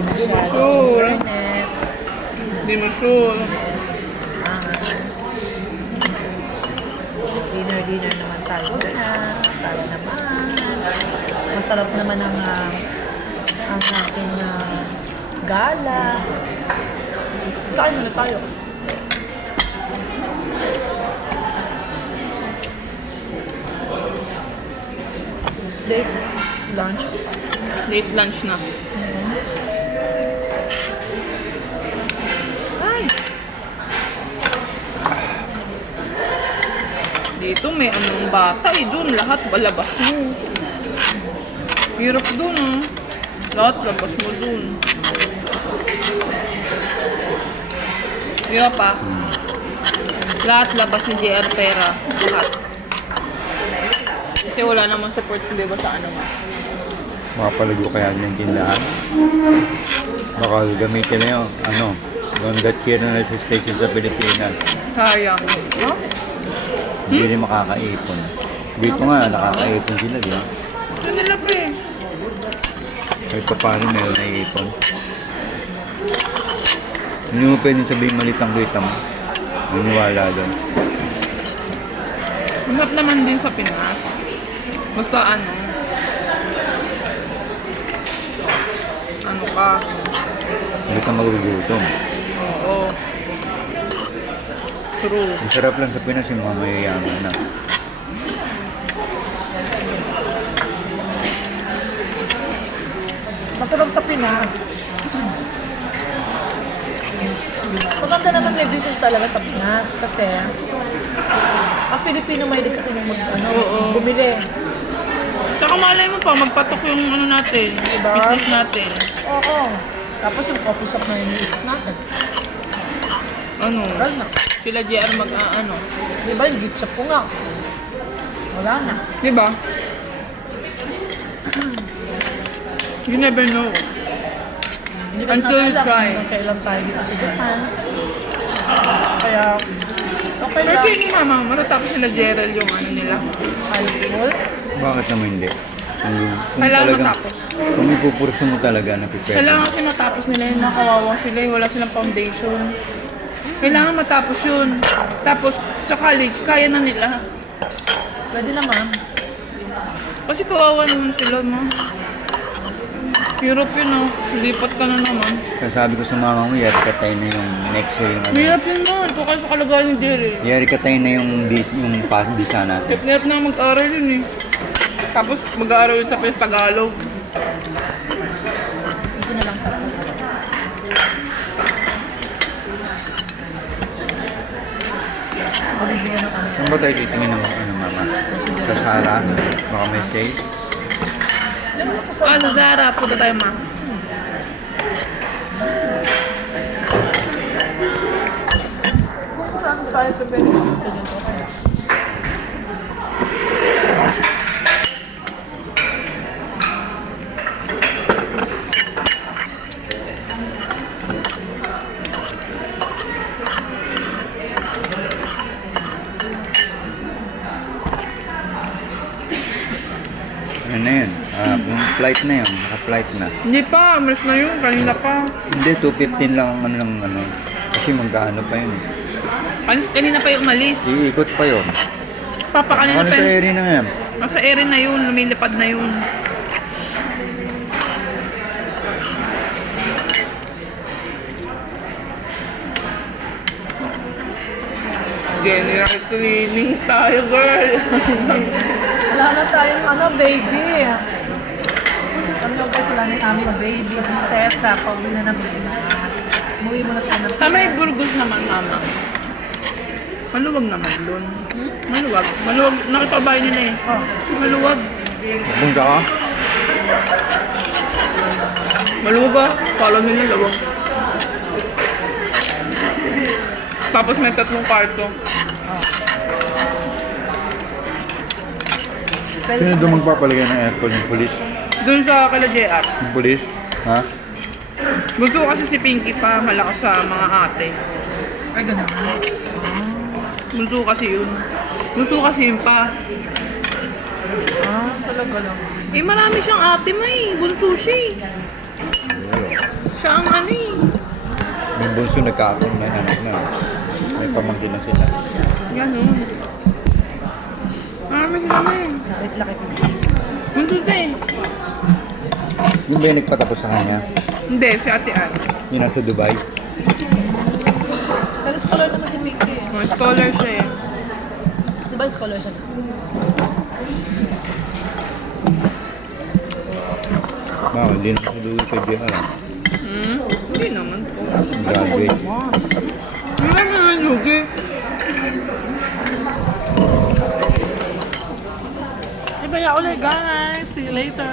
Hindi mo masyado sure. internet. Hindi mo sure. Dinner naman tayo na. Tayo naman. Masarap naman ang aking gala. Tayo na tayo. Late lunch. Late lunch na. Ay! Dito may anong bata eh. Doon lahat balabas mo. Hirap doon ah. Lahat labas mo doon. Di ba pa? Lahat labas ni JR Pera. Lahat. Kasi wala namang support, di ba, sa ano nga. Makapalago kaya yung tindahan. Baka gamitin na yung don't get here na sa station sa Pilipinas. Sayang. No? Hindi rin makakaipon. Dito nga, nakakaipon sila, di ba? Ito nila pa eh. Kahit pa paano meron na iipon. Hindi mo pwedeng sabihin malit ang kita mo. Maniwala doon. Mahirap naman din sa Pinas. Basta ano ka. Hindi ka magugutom. Oo. True. Ang sarap lang sa Pinas yung mga mayayaman na. Masarap sa Pinas. Maganda naman may business talaga sa Pinas kasi ang Pilipino mahilig kasi yung Oo. bumili. Tsaka malay mo pa, magpatok yung ano natin, Diba? business natin. Oo. Tapos yung coffee shop na iniisip natin. Ano? Wala na. Sila JR Di ba yung gift shop ko nga? Wala na. Di ba? You never know. Hindi kasi Until you natin alam try. kung kailan tayo dito sa Japan. Kaya, okay Pero lang. kaya ni Mama, matatapos nila Gerald yung ano nila. High school. Bakit naman hindi? Kung Kailangan talagang- matapos. Kung ipupurso mo talaga na pipwede. Kailangan kasi matapos nila yung nakawawa sila, yung wala silang foundation. Kailangan matapos yun. Tapos sa college, kaya na nila. Pwede naman. Kasi kawawa naman sila, no? Hirap yun, no? Lipat ka na naman. Kaya sabi ko sa mama mo, yari ka tayo na yung next year yung Hirap yun, no? Ito kayo sa kalagayan ni Jerry. Yari ka tayo na yung visa natin. Hirap na mag-aral yun, eh. Tapos mag-aaral yun sa Tagalog. Hindi na lang talaga. Magbibigyan ng ano. Saan ba tayo titingin ng mama? Sa Sara? Baka may sale? Sa Zara, punta tayo, ma. Kung saan tayo sa pwede pumunta dito, kaya. Ano na yun? Kung flight na yun, naka-flight na. Hindi pa, malis na yun. Kanina pa. Hindi, 2:15 lang ang ano. Kasi magkano pa yun. Kanina pa yung umalis. Iikot pa yun. Papa, kanina Ano pa sa yun. area na yan? Nasa ere na yun, lumilipad na yun. General cleaning tayo, girl. Wala na tayong baby. Ano ba sila ni aming baby, prinsesa, pauwi na ng umuwi mo na sa kanang May burgos naman, mama. Maluwag naman dun. Maluwag. Maluwag. Nakita ko bahay nila eh. Oh, Maluwag. Punta ka? Maluwag ah. Kala nila lawag. Tapos may 3 kwarto. pwede Sino sa doon magpapalagay ng aircon? Yung police? Dun sa kala JR. Yung police? Ha? Gusto ko kasi si Pinky pa malakas sa mga ate. Ay, ganun. Gusto ko kasi yun. Gusto ko kasi yun pa. Talaga lang. Eh marami siyang ate may. Bunso siya eh. Yung bunso nagkaakon may anak na. May pamangkin na sila. Ganun. Marami sila na eh. Wait sila kay Pipi. Bunso siya eh. Yung ba yung nagpatapos sa kanya? Hindi, si Ate Ann. Yung nasa Dubai? Pero scholar naman si Pipi. Mga scholar siya eh. Di ba scholar siya? Hindi naman sa Dubai sa JR. Hindi naman po. Graduate. Hindi naman lugi. Ibaya ulit guys. See you later.